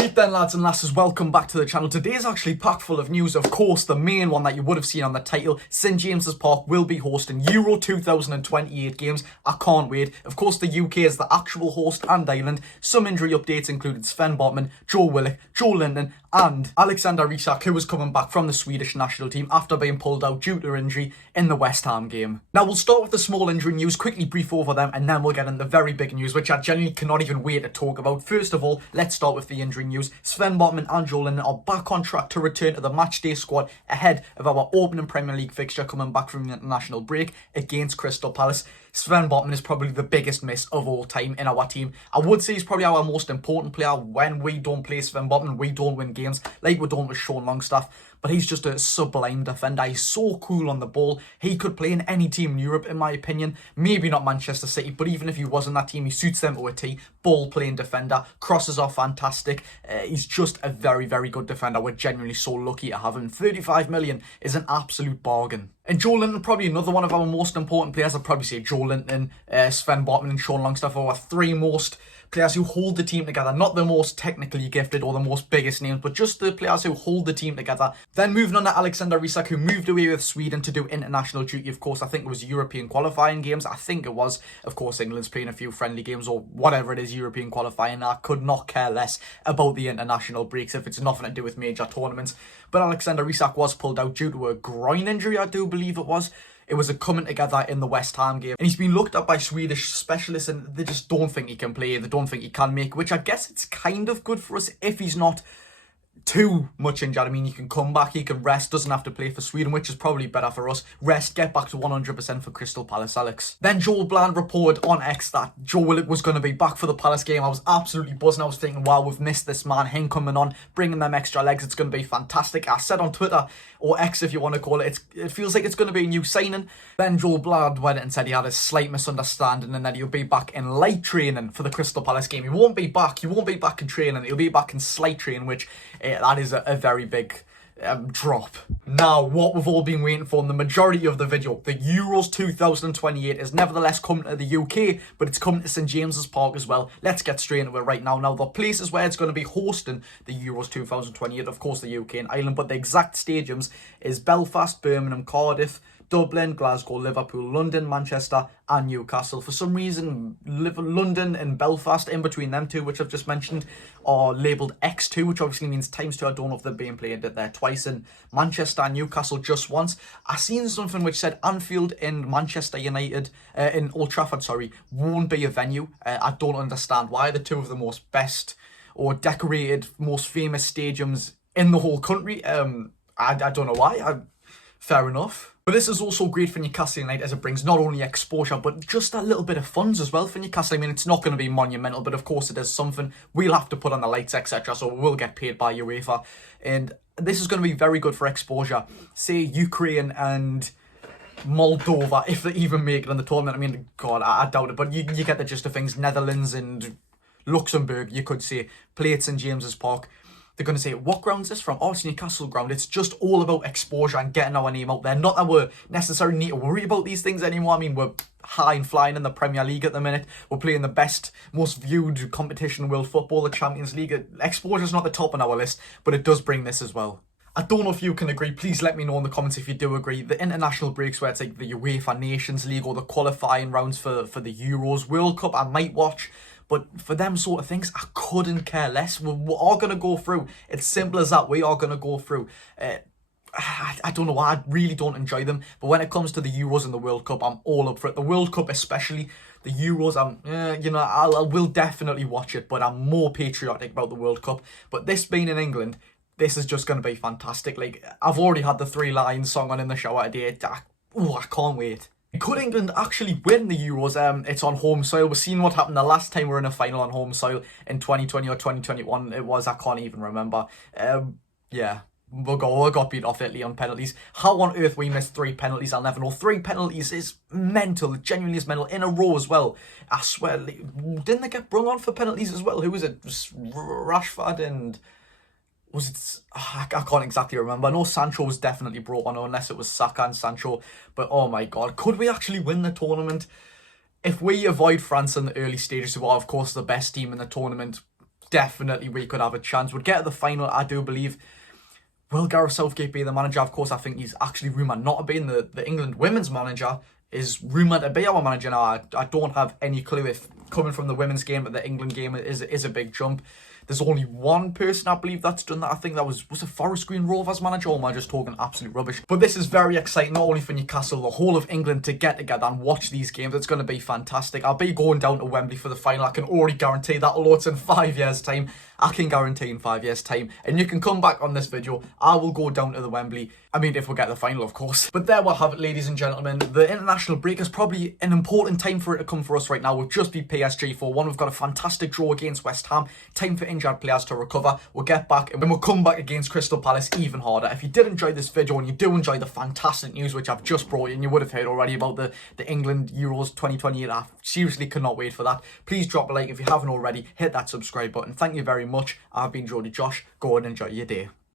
Great then, lads and lasses, welcome back to the channel. Today is actually packed full of news. Of course, the main one that you would have seen on the title, St James's Park will be hosting Euro 2028 games. I can't wait. Of course, the UK is the actual host and island. Some injury updates included Sven Botman, Joe Willock, Joelinton and Alexander Isak, who was coming back from the Swedish national team after being pulled out due to injury in the West Ham game. Now, we'll start with the small injury news, quickly brief over them, and then we'll get into the very big news, which I genuinely cannot even wait to talk about. First of all, let's start with the injury news. Sven Botman and Joelinton are back on track to return to the matchday squad ahead of our opening Premier League fixture coming back from the international break against Crystal Palace. Sven Botman is probably the biggest miss of all time in our team. I would say he's probably our most important player. When we don't play Sven Botman, we don't win games like we don't with Sean Longstaff. But he's just a sublime defender. He's so cool on the ball. He could play in any team in Europe, in my opinion. Maybe not Manchester City, but even if he was in that team, he suits them to a T. Ball-playing defender. Crosses are fantastic. He's just a very, very good defender. We're genuinely so lucky to have him. 35 million is an absolute bargain. And Joelinton, probably another one of our most important players. I'd probably say Joelinton, Sven Botman and Sean Longstaff are our three most players who hold the team together. Not the most technically gifted or the most biggest names, but just the players who hold the team together. Then moving on to Alexander Isak, who moved away with Sweden to do international duty. Of course, I think it was European qualifying games. I think it was. Of course, England's playing a few friendly games or whatever it is, European qualifying. I could not care less about the international breaks if it's nothing to do with major tournaments. But Alexander Isak was pulled out due to a groin injury, I do believe it was. It was a coming together in the West Ham game. And he's been looked at by Swedish specialists and they just don't think he can play. They don't think he can make, which I guess it's kind of good for us if he's not too much injured. I mean, he can come back, he can rest, doesn't have to play for Sweden, which is probably better for us. Rest, get back to 100% for Crystal Palace, Alex. Then Joel Bland reported on X that Joe Willock was going to be back for the Palace game. I was absolutely buzzing. I was thinking, wow, we've missed this man. Him coming on, bringing them extra legs. It's going to be fantastic. I said on Twitter, or X if you want to call it, it feels like it's going to be a new signing. Then Joel Bland went and said he had a slight misunderstanding and that he'll be back in light training for the Crystal Palace game. He won't be back in training. He'll be back in slight training, which that is a very big drop. Now, what we've all been waiting for in the majority of the video, the Euros 2028 is nevertheless coming to the UK, but it's coming to St James's Park as well. Let's get straight into it right now. Now, the places where it's going to be hosting the Euros 2028, of course, the UK and Ireland, but the exact stadiums is Belfast, Birmingham, Cardiff, Dublin, Glasgow, Liverpool, London, Manchester and Newcastle. For some reason, London and Belfast, in between them two, which I've just mentioned, are labelled X2, which obviously means times 2. I don't know if they're being played there twice. In Manchester and Newcastle just once. I seen something which said Anfield in Manchester United, in Old Trafford, sorry, won't be a venue. I don't understand why. The two of the most best or decorated, most famous stadiums in the whole country. I don't know why. Fair enough. But this is also great for Newcastle United as it brings not only exposure, but just a little bit of funds as well for Newcastle. I mean, it's not going to be monumental, but of course it is something. We'll have to put on the lights, etc. So we'll get paid by UEFA. And this is going to be very good for exposure. Say Ukraine and Moldova, if they even make it in the tournament. I mean, God, I doubt it. But you get the gist of things. Netherlands and Luxembourg, you could say, play at St James's Park. They're going to say, what ground is this from? Oh, it's Newcastle ground. It's just all about exposure and getting our name out there. Not that we necessarily need to worry about these things anymore. I mean, we're high and flying in the Premier League at the minute. We're playing the best, most viewed competition in world football, the Champions League. Exposure's not the top on our list, but it does bring this as well. I don't know if you can agree. Please let me know in the comments if you do agree. The international breaks where it's like the UEFA Nations League or the qualifying rounds for the Euros, World Cup, I might watch. But for them sort of things, I couldn't care less. We're all going to go through. It's simple as that. We are going to go through. I don't know why. I really don't enjoy them. But when it comes to the Euros and the World Cup, I'm all up for it. The World Cup especially. The Euros, I will definitely watch it. But I'm more patriotic about the World Cup. But this being in England, this is just going to be fantastic. Like, I've already had the 3 Lions song on in the shower today. I can't wait. Could England actually win the Euros? It's on home soil. We've seen what happened the last time we were in a final on home soil in 2020 or 2021. It was, I can't even remember. Yeah, we got beat off Italy on penalties. How on earth we missed 3 penalties, I'll never know. 3 penalties is mental. It genuinely is mental. In a row as well. I swear, didn't they get brung on for penalties as well? Who was it? Rashford and was it? I can't exactly remember. I know Sancho was definitely brought on, unless it was Saka and Sancho. But oh my God, could we actually win the tournament? If we avoid France in the early stages, who are of course the best team in the tournament, definitely we could have a chance. We'd get to the final, I do believe. Will Gareth Southgate be the manager? Of course, I think he's actually rumoured not to be. The England women's manager is rumoured to be our manager now. I don't have any clue if coming from the women's game to the England game is a big jump. There's only one person, I believe, that's done that. I think that was it Forest Green Rovers manager, or am I just talking absolute rubbish? But this is very exciting, not only for Newcastle, the whole of England to get together and watch these games. It's going to be fantastic. I'll be going down to Wembley for the final. I can already guarantee that, although it's in 5 years' time. I can guarantee in 5 years' time. And you can come back on this video. I will go down to the Wembley. I mean, if we get the final, of course. But there we'll have it, ladies and gentlemen. The international break is probably an important time for it to come for us right now. We've just beat PSG 4-1. We've got a fantastic draw against West Ham. Time for injured players to recover. We'll get back and then we'll come back against Crystal Palace even harder. If you did enjoy this video and you do enjoy the fantastic news which I've just brought you, and you would have heard already about the England Euros 2028, I seriously cannot wait for that. Please drop a like if you haven't already. Hit that subscribe button. Thank you very much. I've been Jody Josh. Go and enjoy your day.